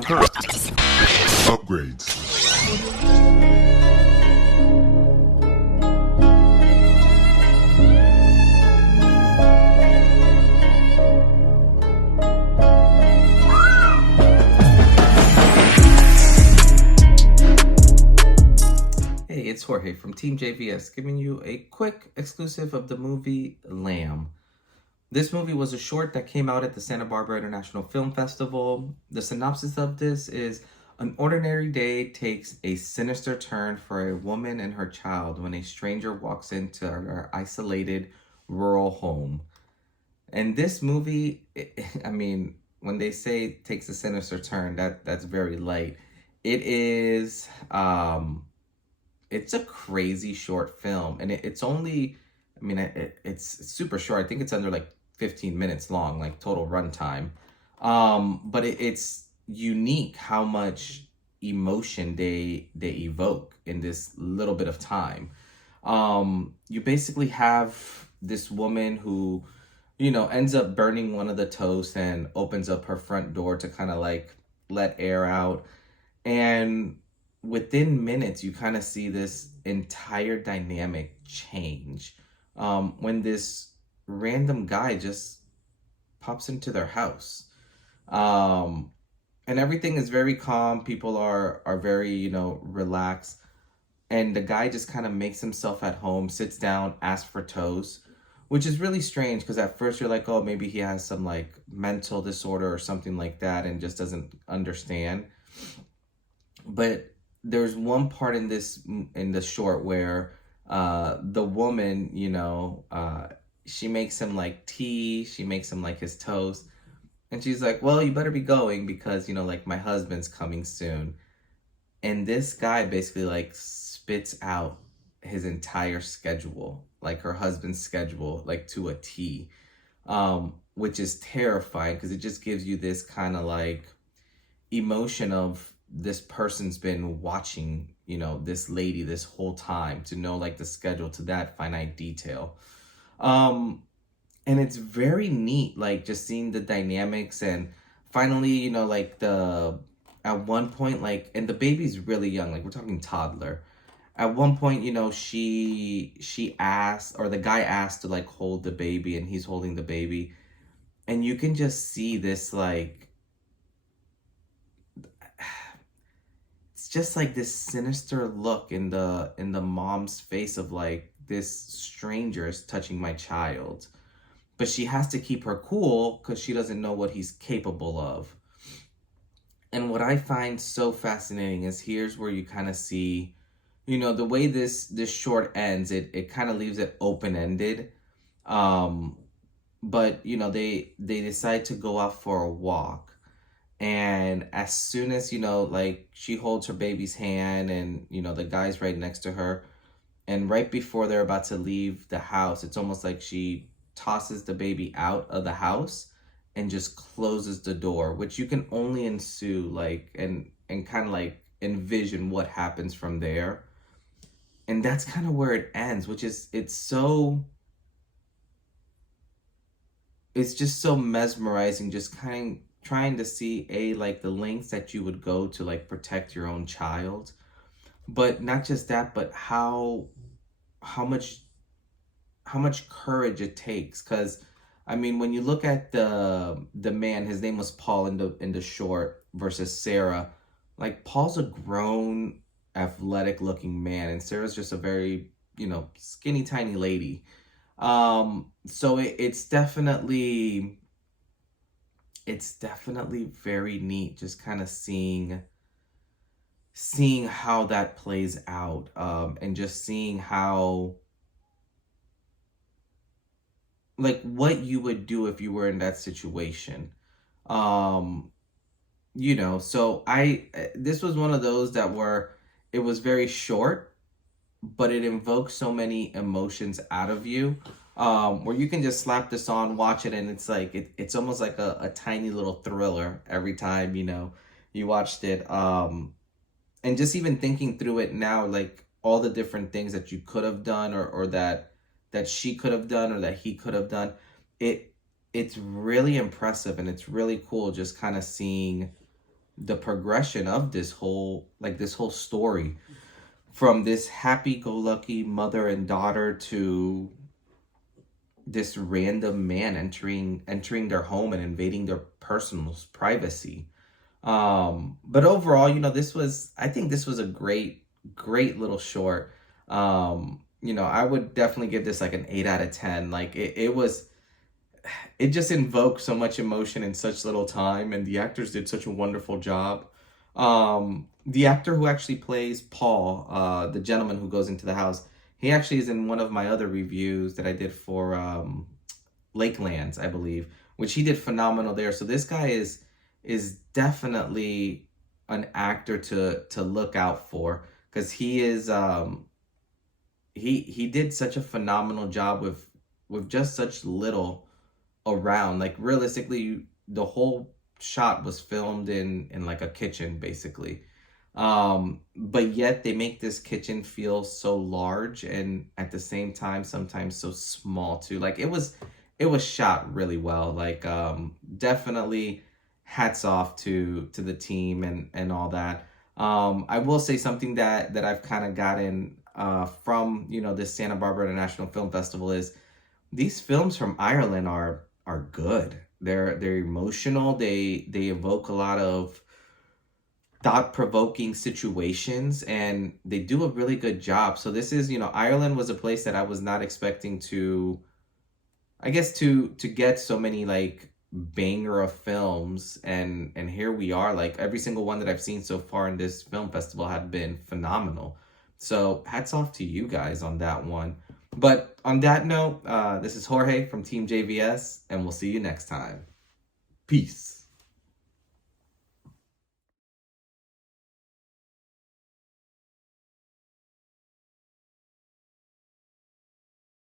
Upgrades. Hey, it's Jorge from TeamJVS giving you a quick exclusive of the movie Lamb. This movie was a short that came out at the Santa Barbara International Film Festival. The synopsis of this is: an ordinary day takes a sinister turn for a woman and her child when a stranger walks into her isolated rural home. And this movie, I mean, when they say it takes a sinister turn, that's very light. It is it's a crazy short film, and it's only, I mean, it's super short. I think it's under like 15 minutes long, like total runtime. But it's unique how much emotion they evoke in this little bit of time. You basically have this woman who, ends up burning one of the toasts and opens up her front door to kind of like let air out. And within minutes, you kind of see this entire dynamic change when this random guy just pops into their house. And everything is very calm. People are very, relaxed. And the guy just kind of makes himself at home, sits down, asks for toast, which is really strange because at first you're like, oh, maybe he has some like mental disorder or something like that and just doesn't understand. But there's one part in the short where the woman, she makes him like tea, she makes him like his toast, and she's like, well, you better be going because, like my husband's coming soon. And this guy basically like spits out his entire schedule, like her husband's schedule, like to a T, which is terrifying because it just gives you this kind of like emotion of this person's been watching, this lady this whole time, to know like the schedule to that finite detail. And it's very neat, like just seeing the dynamics. And finally, like at one point, like, and the baby's really young, like we're talking toddler. At one point, she asked, or the guy asked to like hold the baby, and he's holding the baby. And you can just see this like, just like this sinister look in the mom's face of like, this stranger is touching my child, but she has to keep her cool because she doesn't know what he's capable of. And what I find so fascinating is here's where you kind of see, the way this short ends, it kind of leaves it open-ended. But they decide to go out for a walk. And as soon as, like she holds her baby's hand and, the guy's right next to her. And right before they're about to leave the house, it's almost like she tosses the baby out of the house and just closes the door, which you can only ensue like, and kind of like envision what happens from there. And that's kind of where it ends, which is, it's just so mesmerizing, just kind of trying to see like the lengths that you would go to like protect your own child, but not just that, but how much courage it takes. Because I mean, when you look at the man, his name was Paul in the short, versus Sarah, like Paul's a grown athletic looking man and Sarah's just a very skinny tiny lady. So it's definitely very neat just kind of seeing how that plays out, and just seeing how, like, what you would do if you were in that situation. So this was one of those that were, it was very short, but it invokes so many emotions out of you, where you can just slap this on, watch it, and it's like it's almost like a tiny little thriller every time you watched it. And just even thinking through it now, like all the different things that you could have done, or that she could have done, or that he could have done, it's really impressive, and it's really cool just kind of seeing the progression of this whole story, from this happy-go-lucky mother and daughter to this random man entering their home and invading their personal privacy. But overall, I think this was a great little short. I would definitely give this like an 8 out of 10. Like it just invoked so much emotion in such little time, and the actors did such a wonderful job. The actor who actually plays Paul, the gentleman who goes into the house, he actually is in one of my other reviews that I did for Lakelands, I believe, which he did phenomenal there. So this guy is definitely an actor to look out for, because he did such a phenomenal job with just such little around. Like realistically, the whole shot was filmed in like a kitchen basically. But yet they make this kitchen feel so large, and at the same time sometimes so small too. Like it was shot really well. Like definitely hats off to the team and all that. I will say something that I've kind of gotten from this Santa Barbara International Film Festival is these films from Ireland are good. They're emotional. They evoke a lot of thought-provoking situations, and they do a really good job. So this is, Ireland was a place that I was not expecting to, I guess, to get so many like banger of films, and here we are. Like every single one that I've seen so far in this film festival have been phenomenal. So hats off to you guys on that one. But on that note, this is Jorge from Team JVS, and we'll see you next time. Peace.